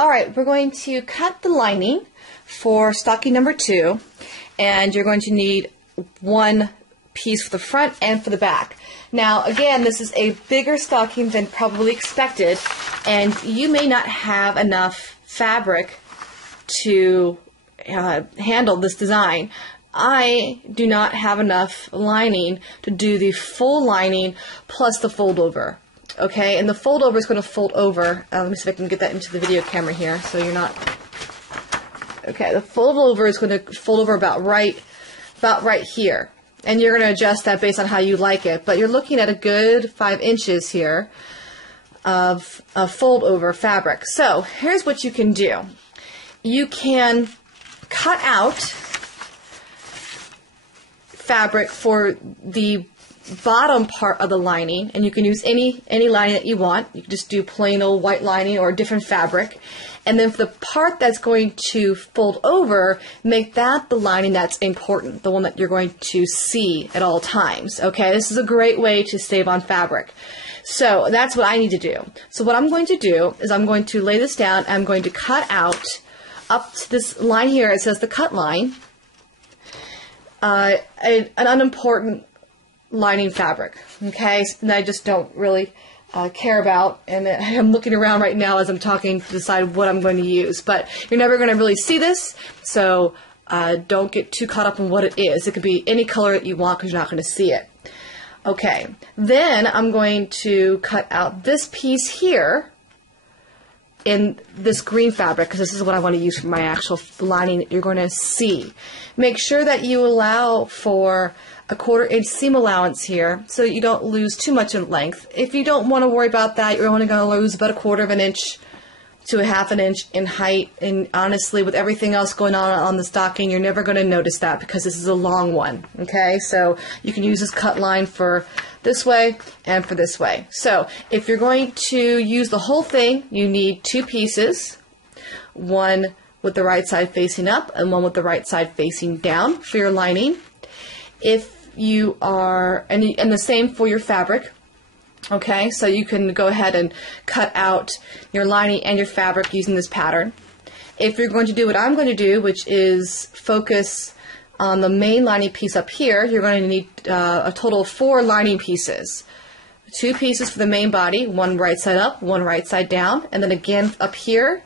All right, we're going to cut the lining for stocking number 2, and you're going to need one piece for the front and for the back. Now, again, this is a bigger stocking than probably expected, and you may not have enough fabric to handle this design. I do not have enough lining to do the full lining plus the fold over. Okay, and the fold over is going to fold over. Let me see if I can get that into the video camera here so you're not. Okay, the fold over is going to fold over about right here. And you're going to adjust that based on how you like it. But you're looking at a good 5 inches here of fold over fabric. So here's what you can do. You can cut out fabric for the bottom part of the lining, and you can use any lining that you want. You can just do plain old white lining or a different fabric. And then for the part that's going to fold over, make that the lining that's important, the one that you're going to see at all times. Okay, this is a great way to save on fabric. So that's what I need to do. So what I'm going to do is I'm going to lay this down. I'm going to cut out up to this line here. It says the cut line, an unimportant lining fabric, okay, and I just don't really care about, and I'm looking around right now as I'm talking to decide what I'm going to use, but you're never going to really see this, so don't get too caught up in what it is. It could be any color that you want because you're not going to see it. Okay, then I'm going to cut out this piece here in this green fabric, because this is what I want to use for my actual lining that you're going to see. Make sure that you allow for a 1/4 inch seam allowance here so you don't lose too much in length. If you don't want to worry about that, you're only going to lose about a 1/4 inch to a 1/2 inch in height, and honestly, with everything else going on the stocking, you're never going to notice that because this is a long one. Okay, so you can use this cut line for this way and for this way. So if you're going to use the whole thing, you need 2 pieces, one with the right side facing up and one with the right side facing down for your lining. If you are, and the same for your fabric. Okay, so you can go ahead and cut out your lining and your fabric using this pattern. If you're going to do what I'm going to do, which is focus on the main lining piece up here, you're going to need a total of 4 lining pieces. 2 pieces for the main body, one right side up, one right side down, and then again up here,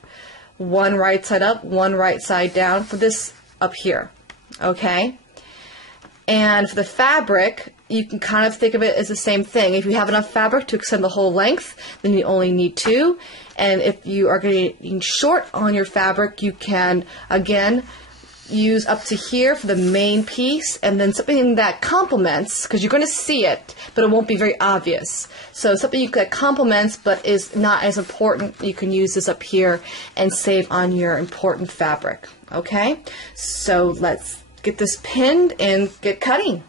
one right side up, one right side down for this up here. Okay? And for the fabric, you can kind of think of it as the same thing. If you have enough fabric to extend the whole length, then you only need 2. And if you are getting short on your fabric, you can, again, use up to here for the main piece, and then something that complements, because you're going to see it, but it won't be very obvious. So something that complements but is not as important, you can use this up here and save on your important fabric. Okay? So let's get this pinned and get cutting.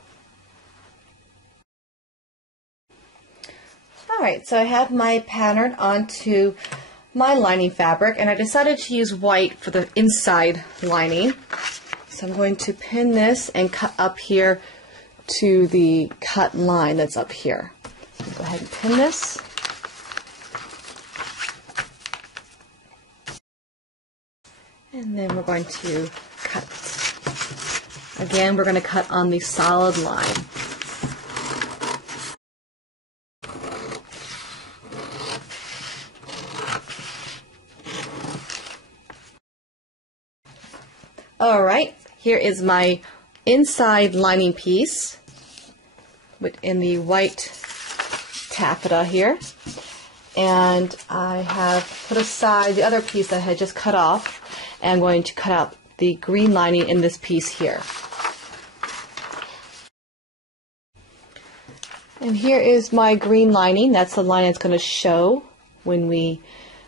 Alright, so I have my pattern onto my lining fabric, and I decided to use white for the inside lining. So I'm going to pin this and cut up here to the cut line that's up here. So go ahead and pin this. And then we're going to cut. Again, we're going to cut on the solid line. Alright, here is my inside lining piece in the white taffeta here. And I have put aside the other piece that I had just cut off, and I'm going to cut out the green lining in this piece here. And here is my green lining. That's the line that's going to show when we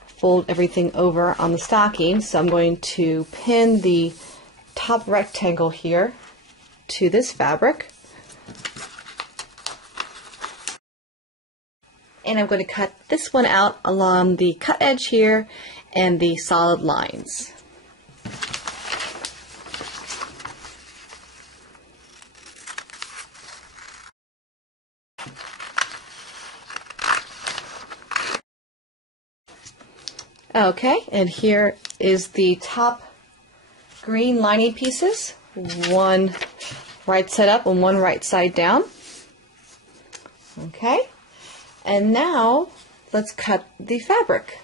fold everything over on the stocking. So I'm going to pin the top rectangle here to this fabric. And I'm going to cut this one out along the cut edge here and the solid lines. Okay, and here is the top green lining pieces, one right side up and one right side down. Okay, and now let's cut the fabric.